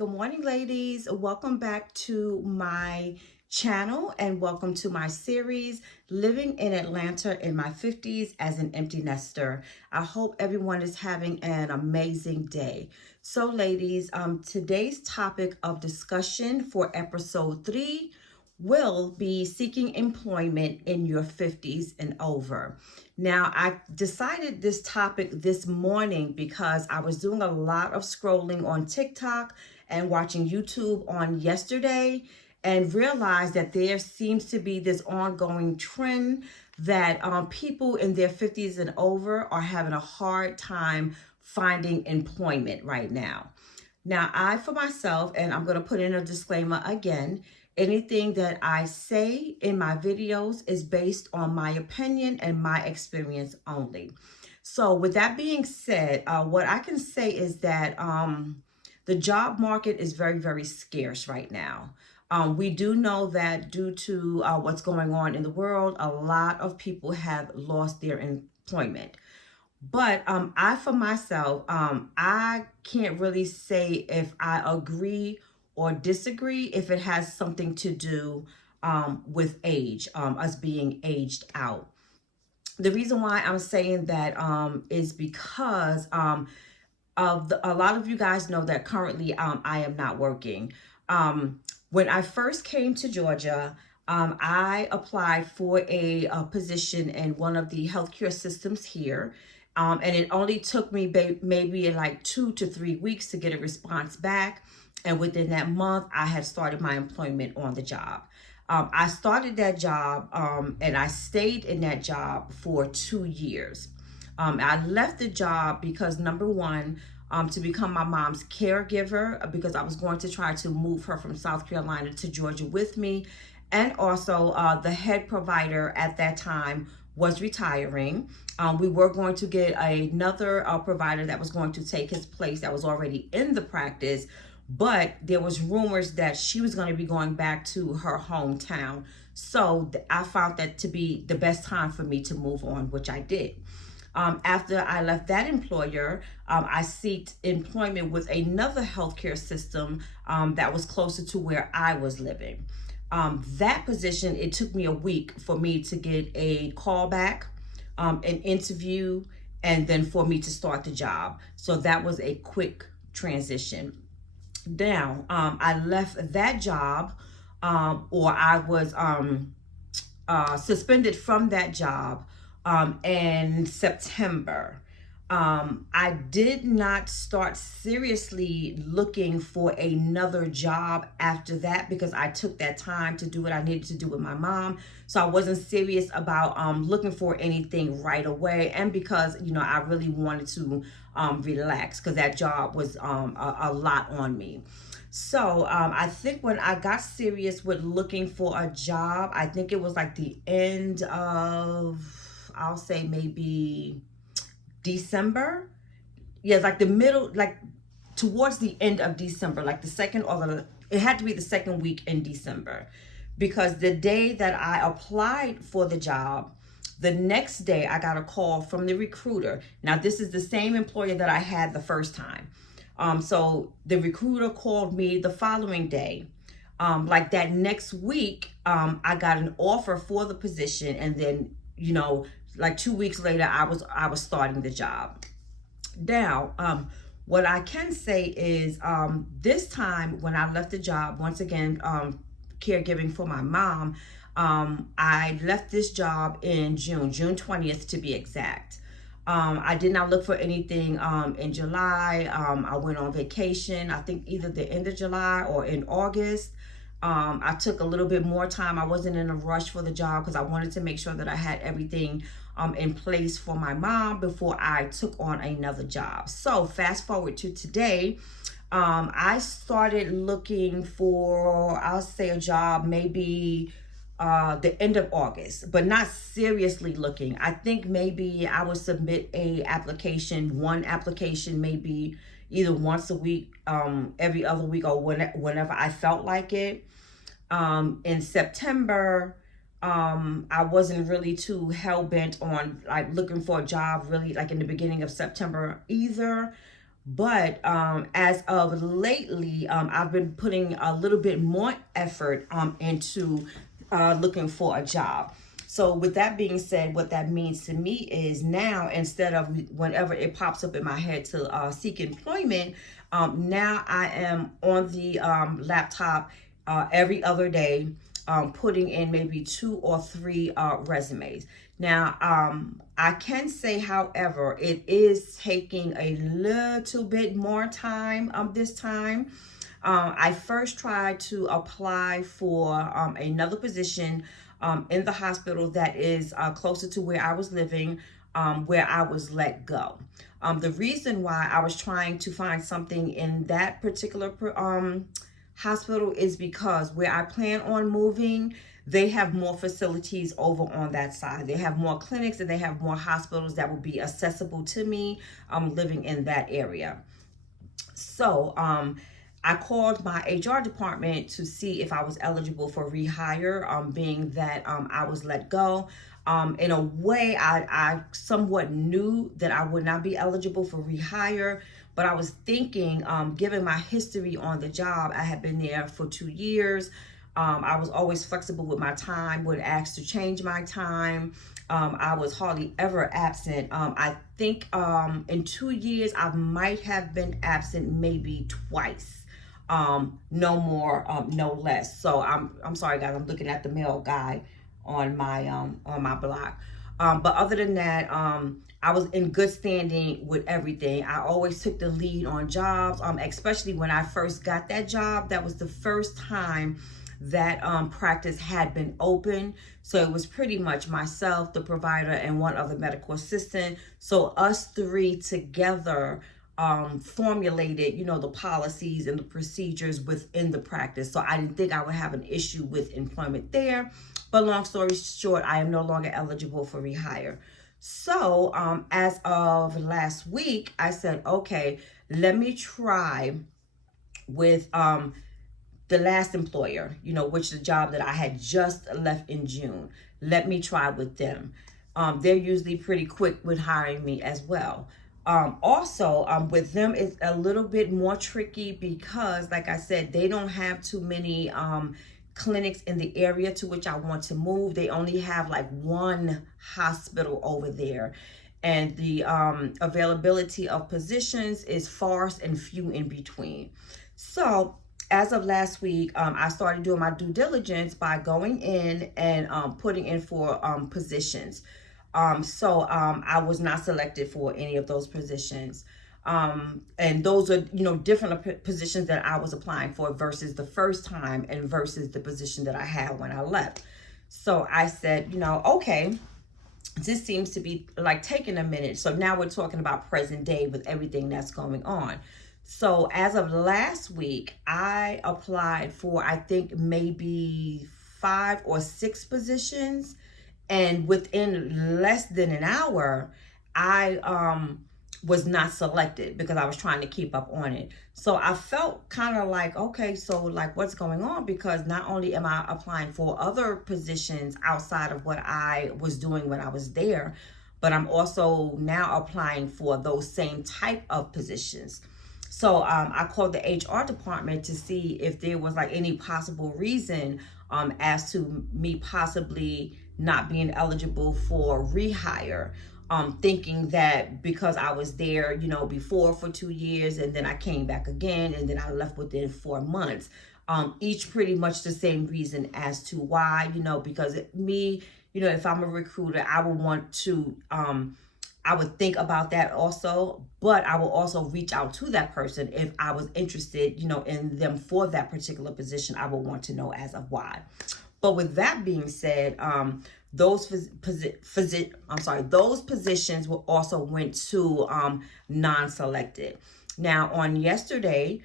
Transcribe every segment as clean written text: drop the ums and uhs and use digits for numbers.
Good morning, ladies. Welcome back to my channel and welcome to my series, Living in Atlanta in My 50s as an Empty Nester. I hope everyone is having an amazing day. So, ladies, today's topic of discussion for episode 3 will be seeking employment in your 50s and over. Now, I decided this topic this morning because I was doing a lot of scrolling on TikTok and watching YouTube on yesterday and realized that there seems to be this ongoing trend that people in their 50s and over are having a hard time finding employment right now. Now, I, for myself, and I'm going to put in a disclaimer again, anything that I say in my videos is based on my opinion and my experience only. So with that being said, what I can say is that the job market is very, very scarce right now. We do know that due to what's going on in the world, a lot of people have lost their employment. But I, for myself, I can't really say if I agree or disagree if it has something to do with age, us being aged out. The reason why I'm saying that is because a lot of you guys know that currently I am not working. When I first came to Georgia, I applied for a position in one of the healthcare systems here. And it only took me maybe like 2 to 3 weeks to get a response back. And within that month, I had started my employment on the job. I started that job and I stayed in that job for 2 years. I left the job because number one, to become my mom's caregiver because I was going to try to move her from South Carolina to Georgia with me. And also the head provider at that time was retiring. We were going to get another provider that was going to take his place that was already in the practice, but there was rumors that she was going to be going back to her hometown. So I found that to be the best time for me to move on, which I did. After I left that employer, I sought employment with another healthcare system that was closer to where I was living. That position, it took me a week for me to get a call back, an interview, and then for me to start the job. So that was a quick transition. Now, I left that job, or I was suspended from that job in September. I did not start seriously looking for another job after that because I took that time to do what I needed to do with my mom. So I wasn't serious about looking for anything right away. And because, I really wanted to relax because that job was a lot on me. So I think when I got serious with looking for a job, I think it was like the end of, I'll say maybe December. Yeah, like the middle, like towards the end of December, like the second it had to be the second week in December. Because the day that I applied for the job, the next day I got a call from the recruiter. Now, this is the same employer that I had the first time. So the recruiter called me the following day. Like that next week, I got an offer for the position, and then, like 2 weeks later, I was starting the job. Now, what I can say is this time when I left the job, once again, caregiving for my mom, I left this job in June 20th to be exact. I did not look for anything in July. I went on vacation, I think either the end of July or in August. I took a little bit more time. I wasn't in a rush for the job because I wanted to make sure that I had everything in place for my mom before I took on another job. So fast forward to today, I started looking for, I'll say, a job maybe the end of August, but not seriously looking. I think maybe I would submit one application, maybe either once a week, every other week, or whenever I felt like it. In September, I wasn't really too hell bent on like looking for a job really like in the beginning of September either. But as of lately, I've been putting a little bit more effort into looking for a job. So with that being said, what that means to me is now, instead of whenever it pops up in my head to seek employment, now I am on the laptop every other day, putting in maybe 2 or 3 resumes. Now, I can say, however, it is taking a little bit more time this time. I first tried to apply for another position in the hospital that is closer to where I was living, where I was let go. The reason why I was trying to find something in that particular hospital is because where I plan on moving, they have more facilities over on that side. They have more clinics and they have more hospitals that will be accessible to me living in that area. So I called my HR department to see if I was eligible for rehire, being that I was let go. In a way, I somewhat knew that I would not be eligible for rehire, but I was thinking, given my history on the job, I had been there for 2 years. I was always flexible with my time, would ask to change my time. I was hardly ever absent. I think in 2 years, I might have been absent maybe twice. No more, no less. So I'm sorry, guys. I'm looking at the mail guy on my block. But other than that, I was in good standing with everything. I always took the lead on jobs, especially when I first got that job. That was the first time that practice had been open. So it was pretty much myself, the provider, and one other medical assistant. So us 3 together formulated, the policies and the procedures within the practice. So I didn't think I would have an issue with employment there. But long story short, I am no longer eligible for rehire. So as of last week, I said, okay, let me try with the last employer, which is the job that I had just left in June. Let me try with them. They're usually pretty quick with hiring me as well. Also, with them, it's a little bit more tricky because, like I said, they don't have too many clinics in the area to which I want to move. They only have like 1 hospital over there. And the availability of positions is sparse and few in between. So as of last week, I started doing my due diligence by going in and putting in for positions. So I was not selected for any of those positions. And those are, different positions that I was applying for versus the first time and versus the position that I had when I left. So I said, okay, this seems to be like taking a minute. So now we're talking about present day with everything that's going on. So as of last week, I applied for, I think, maybe 5 or 6 positions. And within less than an hour, I was not selected because I was trying to keep up on it. So I felt kind of like, okay, so like what's going on? Because not only am I applying for other positions outside of what I was doing when I was there, but I'm also now applying for those same type of positions. So I called the HR department to see if there was like any possible reason as to me possibly not being eligible for rehire. Thinking that because I was there, before for 2 years and then I came back again and then I left within 4 months. Each pretty much the same reason as to why, because if I'm a recruiter, I would want to, I would think about that also, but I will also reach out to that person if I was interested, in them for that particular position. I will want to know as of why. But with that being said, those positions will also went to non-selected. Now on yesterday,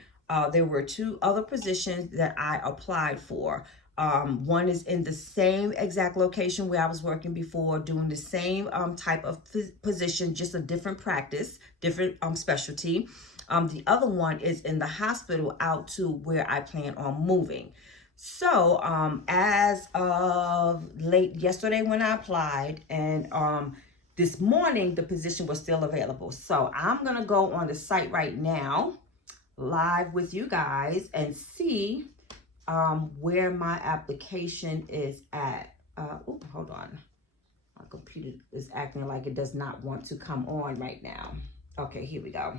there were 2 other positions that I applied for. One is in the same exact location where I was working before, doing the same type of position, just a different practice, different specialty. The other one is in the hospital out to where I plan on moving. So as of late yesterday when I applied and this morning, the position was still available. So I'm going to go on the site right now, live with you guys, and see where my application is at. Hold on. My computer is acting like it does not want to come on right now. Okay, here we go.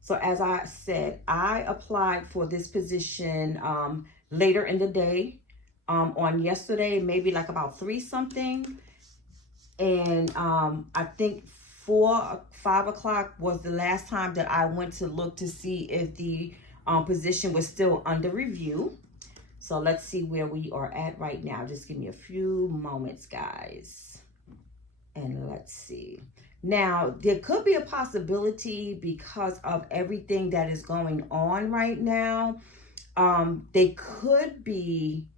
So as I said, I applied for this position later in the day on yesterday, maybe like about 3 something. And I think 5 o'clock was the last time that I went to look to see if the position was still under review. So let's see where we are at right now. Just give me a few moments, guys. And let's see. Now, there could be a possibility because of everything that is going on right now. They could be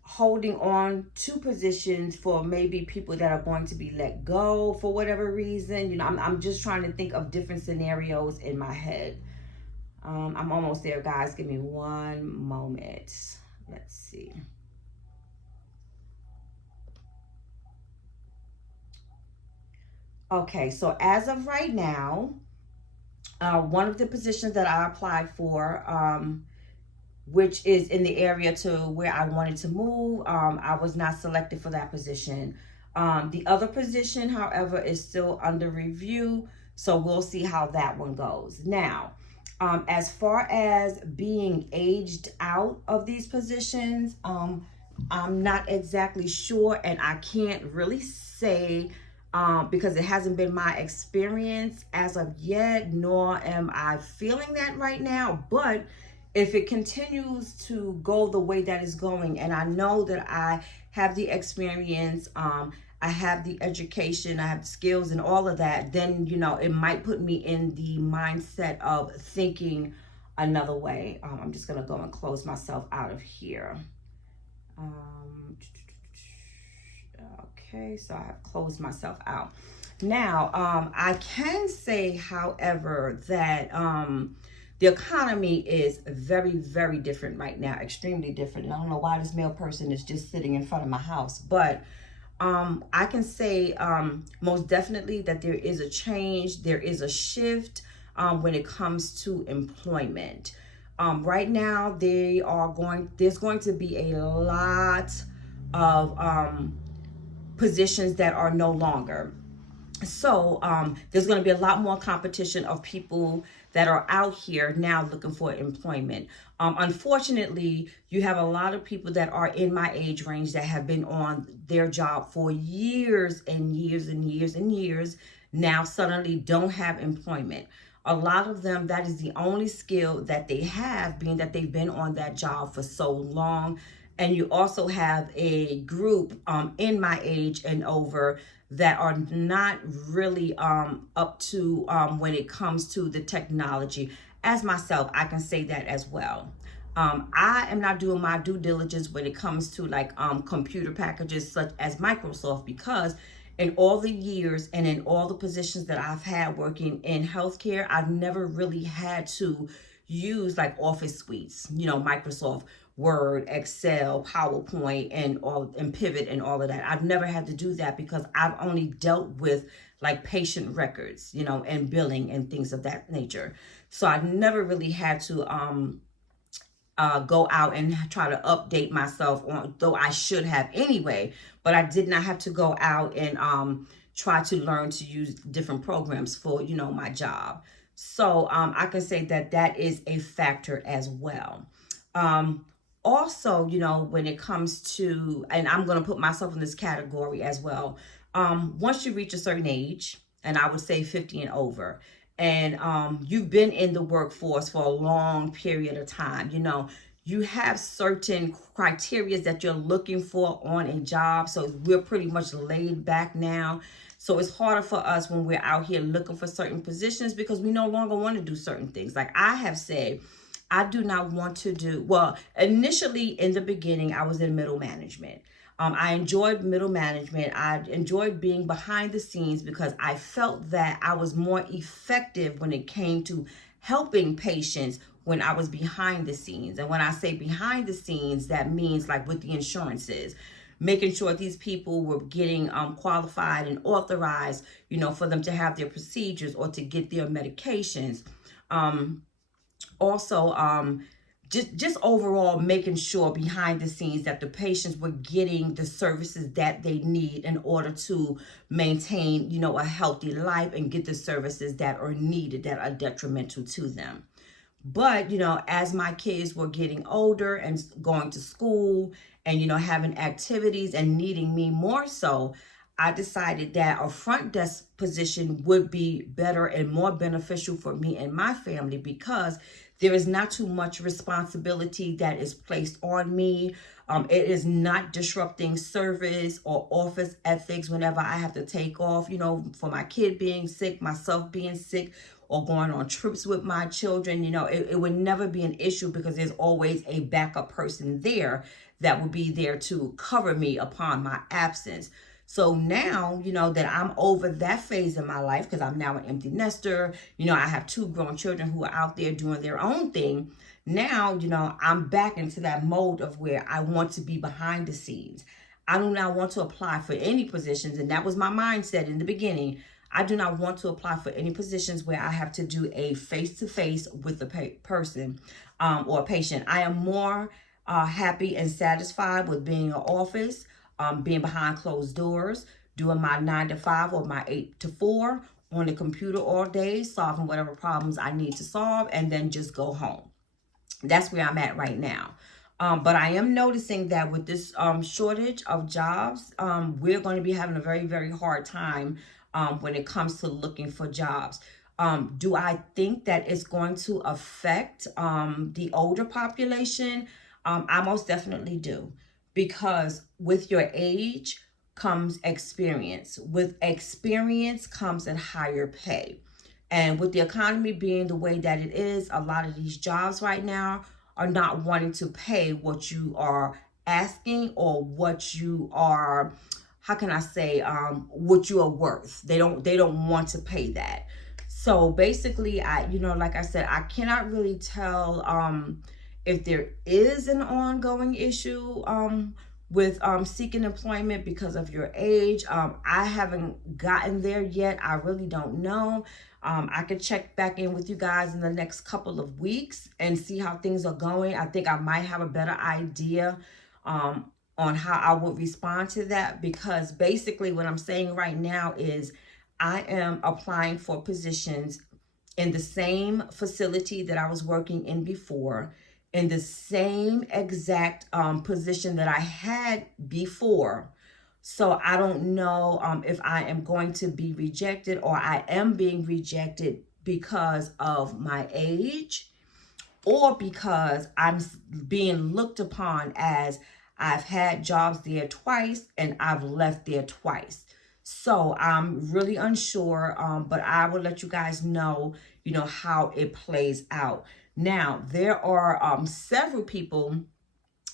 holding on to positions for maybe people that are going to be let go for whatever reason. You know, I'm just trying to think of different scenarios in my head. I'm almost there, guys. Give me one moment. Let's see. Okay, so as of right now, one of the positions that I applied for, which is in the area to where I wanted to move, I was not selected for that position. The other position, however, is still under review, so we'll see how that one goes. Now, as far as being aged out of these positions, I'm not exactly sure, and I can't really say because it hasn't been my experience as of yet, nor am I feeling that right now. But if it continues to go the way that it's going, and I know that I have the experience, I have the education, I have the skills and all of that, then, you know, it might put me in the mindset of thinking another way. I'm just going to go and close myself out of here. Okay, so I have closed myself out. Now, I can say, however, that the economy is very, very different right now, extremely different. And I don't know why this male person is just sitting in front of my house, but I can say most definitely that there is a change, there is a shift when it comes to employment. Right now, there's going to be a lot of positions that are no longer. So there's going to be a lot more competition of people that are out here now looking for employment. Unfortunately, you have a lot of people that are in my age range that have been on their job for years and years and years and years, now suddenly don't have employment. A lot of them, that is the only skill that they have, being that they've been on that job for so long. And you also have a group in my age and over that are not really up to when it comes to the technology. As myself, I can say that as well. I am not doing my due diligence when it comes to like computer packages such as Microsoft, because in all the years and in all the positions that I've had working in healthcare, I've never really had to use like office suites, you know, Microsoft Word, Excel, PowerPoint, and Pivot and all of that. I've never had to do that because I've only dealt with like patient records, you know, and billing and things of that nature. So I never really had to go out and try to update myself, though I should have anyway, but I did not have to go out and try to learn to use different programs for, you know, my job. So I can say that that is a factor as well. Also, you know, when it comes to, and I'm going to put myself in this category as well, once you reach a certain age, and I would say 50 and over, and you've been in the workforce for a long period of time, you know, you have certain criteria that you're looking for on a job. So we're pretty much laid back now. So it's harder for us when we're out here looking for certain positions because we no longer want to do certain things. Like I have said, I do not want to do, well, initially in the beginning, I was in middle management. I enjoyed middle management. I enjoyed being behind the scenes because I felt that I was more effective when it came to helping patients when I was behind the scenes. And when I say behind the scenes, that means like with the insurances. making sure these people were getting qualified and authorized, for them to have their procedures or to get their medications. Also, just overall making sure behind the scenes that the patients were getting the services that they need in order to maintain, a healthy life and get the services that are needed, that are detrimental to them. But, as my kids were getting older and going to school and, having activities and needing me more so, I decided that a front desk position would be better and more beneficial for me and my family, because there is not too much responsibility that is placed on me. It is not disrupting service or office ethics whenever I have to take off, for my kid being sick, myself being sick, or going on trips with my children. It would never be an issue because there's always a backup person there that would be there to cover me upon my absence. So now, that I'm over that phase in my life, because I'm now an empty nester, I have 2 grown children who are out there doing their own thing. Now, I'm back into that mode of where I want to be behind the scenes. I do not want to apply for any positions. And that was my mindset in the beginning. I do not want to apply for any positions where I have to do a face-to-face with a person or a patient. I am more happy and satisfied with being in office, being behind closed doors, doing my 9 to 5 or my 8 to 4 on the computer all day, solving whatever problems I need to solve, and then just go home. That's where I'm at right now. But I am noticing that with this shortage of jobs, we're going to be having a very, very hard time when it comes to looking for jobs. Do I think that it's going to affect the older population? I most definitely do. Because with your age comes experience. With experience comes a higher pay. And with the economy being the way that it is, a lot of these jobs right now are not wanting to pay what you are asking or what you are, how can I say, what you are worth. They don't want to pay that. So basically, like I said, I cannot really tell if there is an ongoing issue with seeking employment because of your age. I haven't gotten there yet. I really don't know. I could check back in with you guys in the next couple of weeks and see how things are going. I think I might have a better idea on how I would respond to that, because basically what I'm saying right now is I am applying for positions in the same facility that I was working in before, in the same exact position that I had before. So I don't know if I am going to be rejected, or I am being rejected because of my age, or because I'm being looked upon as I've had jobs there twice and I've left there twice. So I'm really unsure, but I will let you guys know, how it plays out. Now, there are several people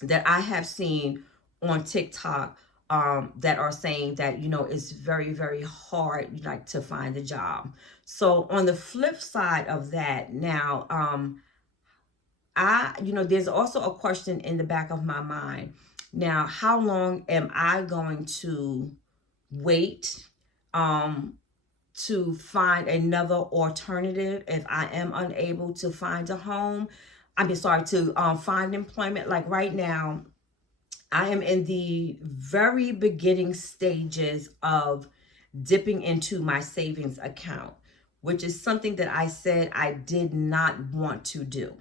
that I have seen on TikTok that are saying that, it's very, very hard, to find a job. So on the flip side of that, now, there's also a question in the back of my mind. Now, how long am I going to wait to find another alternative if I am unable to find a home? To find employment. Like right now, I am in the very beginning stages of dipping into my savings account, which is something that I said I did not want to do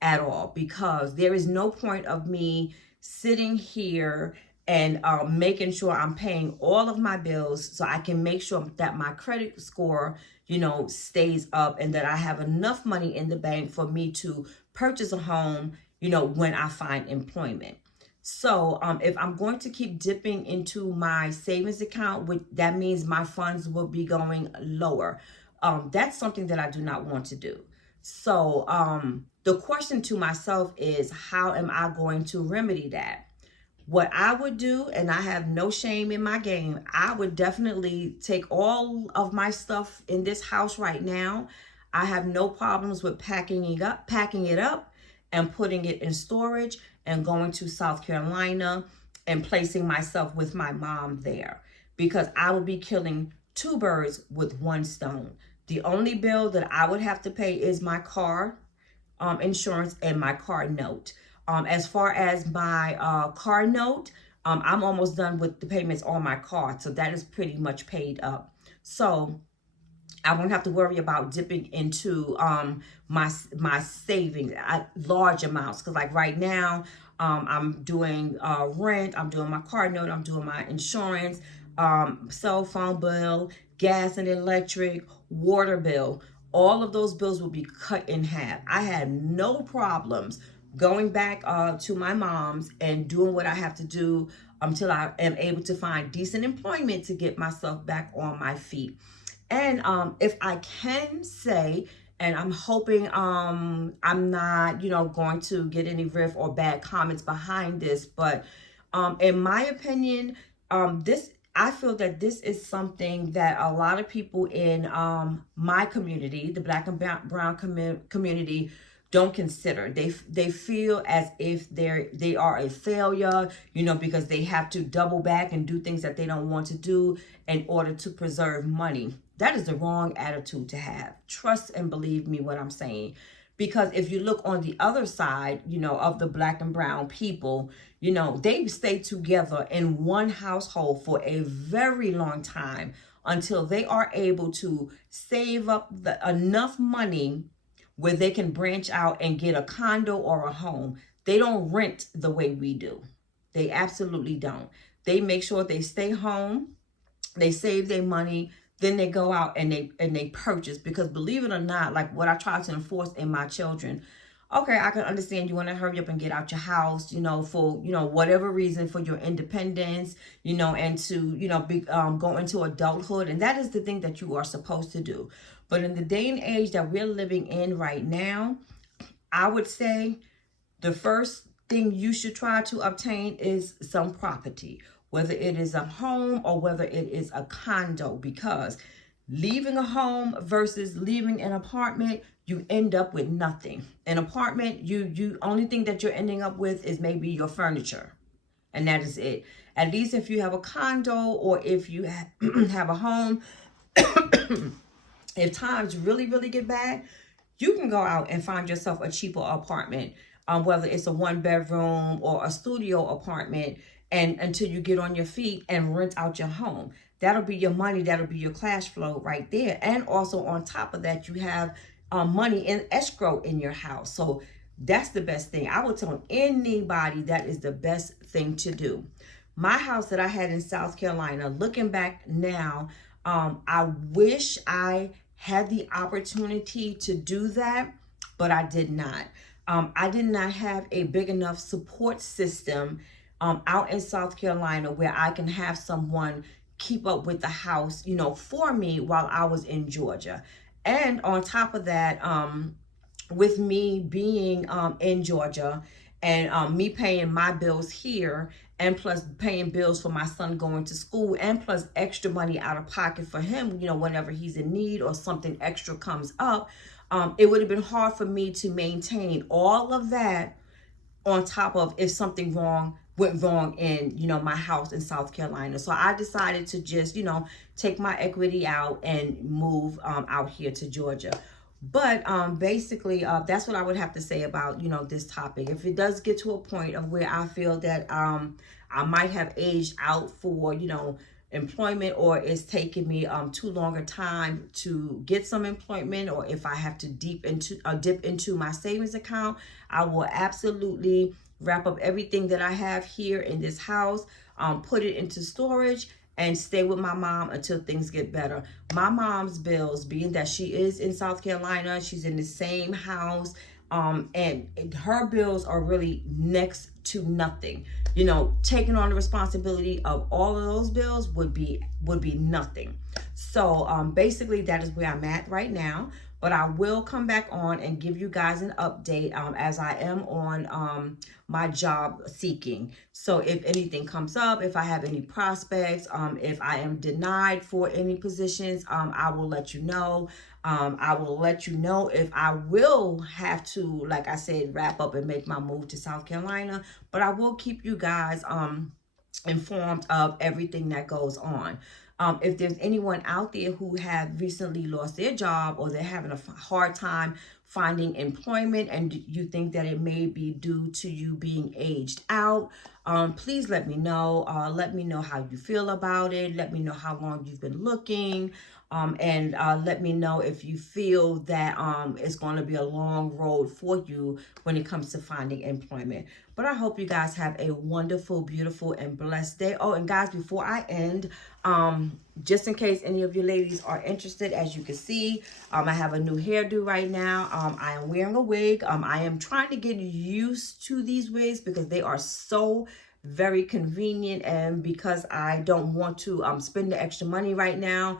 at all, because there is no point of me sitting here and making sure I'm paying all of my bills so I can make sure that my credit score, stays up, and that I have enough money in the bank for me to purchase a home, when I find employment. So if I'm going to keep dipping into my savings account, that means my funds will be going lower. That's something that I do not want to do. So the question to myself is, how am I going to remedy that? What I would do, and I have no shame in my game, I would definitely take all of my stuff in this house right now. I have no problems with packing it up and putting it in storage and going to South Carolina and placing myself with my mom there, because I would be killing two birds with one stone. The only bill that I would have to pay is my car insurance and my car note. As far as my car note, I'm almost done with the payments on my car, so that is pretty much paid up. So I won't have to worry about dipping into my savings at large amounts, because like right now I'm doing rent, I'm doing my car note, I'm doing my insurance, cell phone bill, gas and electric, water bill. All of those bills will be cut in half. I had no problems going back to my mom's and doing what I have to do until I am able to find decent employment to get myself back on my feet. And if I can say, and I'm hoping I'm not, going to get any riff or bad comments behind this, but in my opinion, I feel that this is something that a lot of people in my community, the Black and brown community, don't consider. They feel as if they are a failure, because they have to double back and do things that they don't want to do in order to preserve money. That is the wrong attitude to have. Trust and believe me what I'm saying. Because if you look on the other side, of the Black and brown people, they stay together in one household for a very long time until they are able to save up enough money where they can branch out and get a condo or a home. They don't rent the way we do. They absolutely don't. They make sure they stay home, they save their money, then they go out and they purchase. Because believe it or not, like what I try to enforce in my children, okay, I can understand you want to hurry up and get out your house, for, whatever reason, for your independence, and to, go into adulthood. And that is the thing that you are supposed to do. But in the day and age that we're living in right now, I would say the first thing you should try to obtain is some property, whether it is a home or whether it is a condo, because leaving a home versus leaving an apartment, you end up with nothing. An apartment, you only thing that you're ending up with is maybe your furniture, and that is it. At least if you have a condo or if you have a home, if times really, really get bad, you can go out and find yourself a cheaper apartment, whether it's a 1-bedroom or a studio apartment, and until you get on your feet and rent out your home. That'll be your money. That'll be your cash flow right there. And also on top of that, you have money in escrow in your house. So that's the best thing. I would tell anybody that is the best thing to do. My house that I had in South Carolina, looking back now, I wish I had the opportunity to do that, but I did not. I did not have a big enough support system out in South Carolina where I can have someone keep up with the house, for me while I was in Georgia. And on top of that, with me being in Georgia and me paying my bills here, and plus paying bills for my son going to school, and plus extra money out of pocket for him, whenever he's in need or something extra comes up, it would have been hard for me to maintain all of that on top of if something went wrong in, my house in South Carolina. So I decided to just, take my equity out and move out here to Georgia. But basically, that's what I would have to say about, this topic. If it does get to a point of where I feel that I might have aged out for, employment, or it's taking me too long a time to get some employment, or if I have to dip into my savings account, I will absolutely wrap up everything that I have here in this house, put it into storage, and stay with my mom until things get better. My mom's bills, being that she is in South Carolina, she's in the same house, and her bills are really next to nothing. Taking on the responsibility of all of those bills would be nothing. So basically that is where I'm at right now. But I will come back on and give you guys an update as I am on my job seeking. So if anything comes up, if I have any prospects, if I am denied for any positions, I will let you know. I will let you know if I will have to, like I said, wrap up and make my move to South Carolina. But I will keep you guys informed of everything that goes on. If there's anyone out there who have recently lost their job, or they're having a hard time finding employment, and you think that it may be due to you being aged out, please let me know. Let me know how you feel about it. Let me know how long you've been looking. And let me know if you feel that it's going to be a long road for you when it comes to finding employment. But I hope you guys have a wonderful, beautiful, and blessed day. Oh, and guys, before I end, just in case any of you ladies are interested, as you can see, I have a new hairdo right now. I am wearing a wig. I am trying to get used to these wigs because they are so very convenient, and because I don't want to spend the extra money right now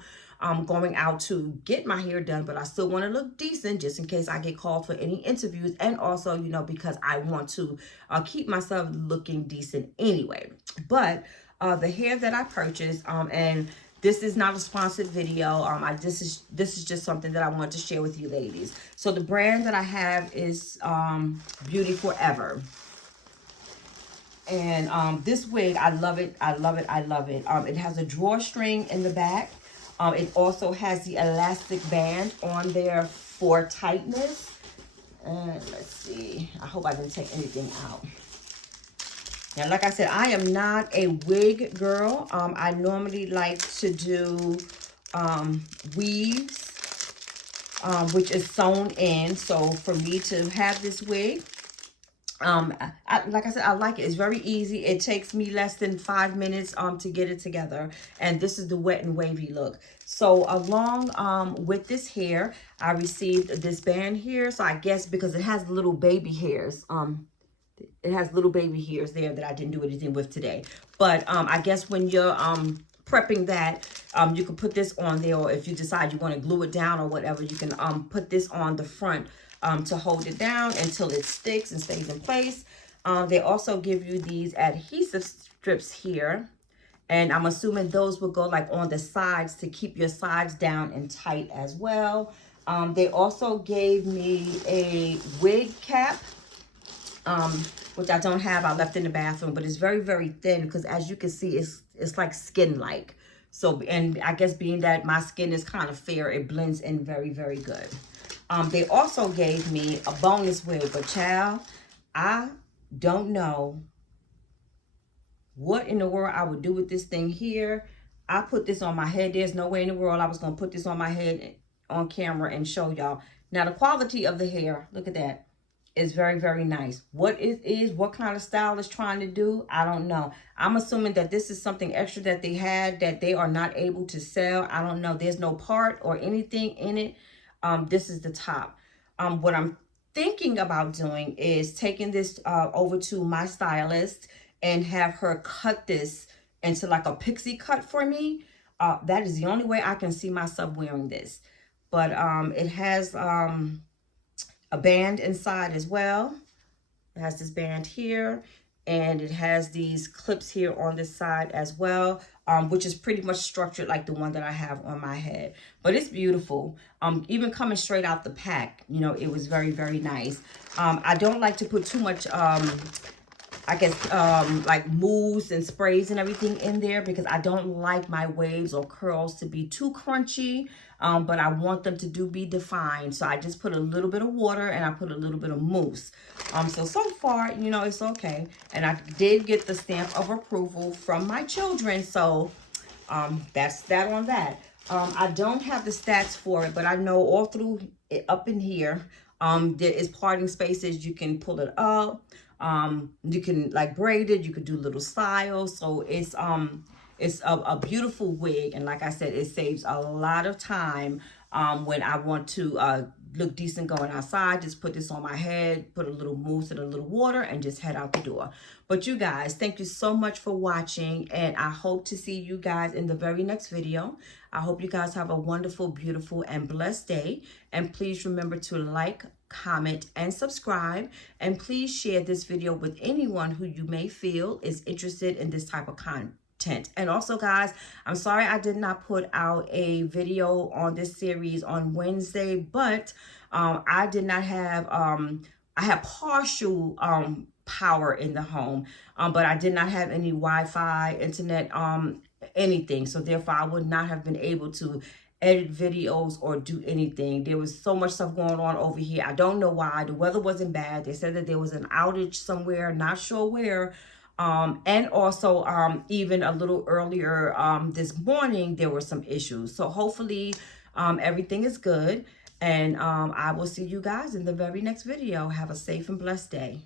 going out to get my hair done, but I still want to look decent just in case I get called for any interviews, and also, you know, because I want to keep myself looking decent anyway. But the hair that I purchased, and this is not a sponsored video. This is just something that I want to share with you ladies. So the brand that I have is Beauty Forever. And this wig, I love it. I love it. I love it. It has a drawstring in the back. It also has the elastic band on there for tightness. And let's see. I hope I didn't take anything out. Now, like I said, I am not a wig girl. I normally like to do weaves, which is sewn in. So for me to have this wig, like I said, I like it. It's very easy. It takes me less than 5 minutes to get it together. And this is the wet and wavy look. So along with this hair, I received this band here. So I guess because it has little baby hairs, it has little baby hairs there that I didn't do anything with today. But I guess when you're prepping that, you can put this on there, or if you decide you want to glue it down or whatever, you can put this on the front to hold it down until it sticks and stays in place. They also give you these adhesive strips here, and I'm assuming those will go like on the sides to keep your sides down and tight as well. They also gave me a wig cap, which I don't have. I left in the bathroom, but it's very, very thin because as you can see, it's like skin-like. So, and I guess being that my skin is kind of fair, it blends in very, very good. They also gave me a bonus wig, but child, I don't know what in the world I would do with this thing here. I put this on my head. There's no way in the world I was going to put this on my head on camera and show y'all. Now, the quality of the hair, look at that, is very, very nice. What it is, what kind of style is trying to do, I don't know. I'm assuming that this is something extra that they had that they are not able to sell. I don't know. There's no part or anything in it. This is the top. What I'm thinking about doing is taking this over to my stylist and have her cut this into like a pixie cut for me. That is the only way I can see myself wearing this. But it has a band inside as well. It has this band here, and it has these clips here on this side as well, which is pretty much structured like the one that I have on my head. But it's beautiful. Even coming straight out the pack, you know, it was very, very nice. I don't like to put too much, I guess, like mousse and sprays and everything in there because I don't like my waves or curls to be too crunchy, but I want them to be defined. So I just put a little bit of water and I put a little bit of mousse. So far, you know, it's okay. And I did get the stamp of approval from my children. So that's that on that. I don't have the stats for it, but I know all through it, up in here, there is parting spaces. You can pull it up. You can like braid it. You could do little styles. So it's a beautiful wig. And like I said, it saves a lot of time when I want to look decent going outside. Just put this on my head, put a little mousse and a little water, and just head out the door. But you guys, thank you so much for watching, and I hope to see you guys in the very next video. I hope you guys have a wonderful, beautiful, and blessed day. And please remember to like, comment, and subscribe. And please share this video with anyone who you may feel is interested in this type of content. And also, guys, I'm sorry I did not put out a video on this series on Wednesday, but I did not have I had partial power in the home, but I did not have any Wi-Fi, internet, anything. So therefore, I would not have been able to edit videos or do anything. There was so much stuff going on over here. I don't know why. The weather wasn't bad. They said that there was an outage somewhere, not sure where. And also even a little earlier this morning, there were some issues. So hopefully everything is good. And I will see you guys in the very next video. Have a safe and blessed day.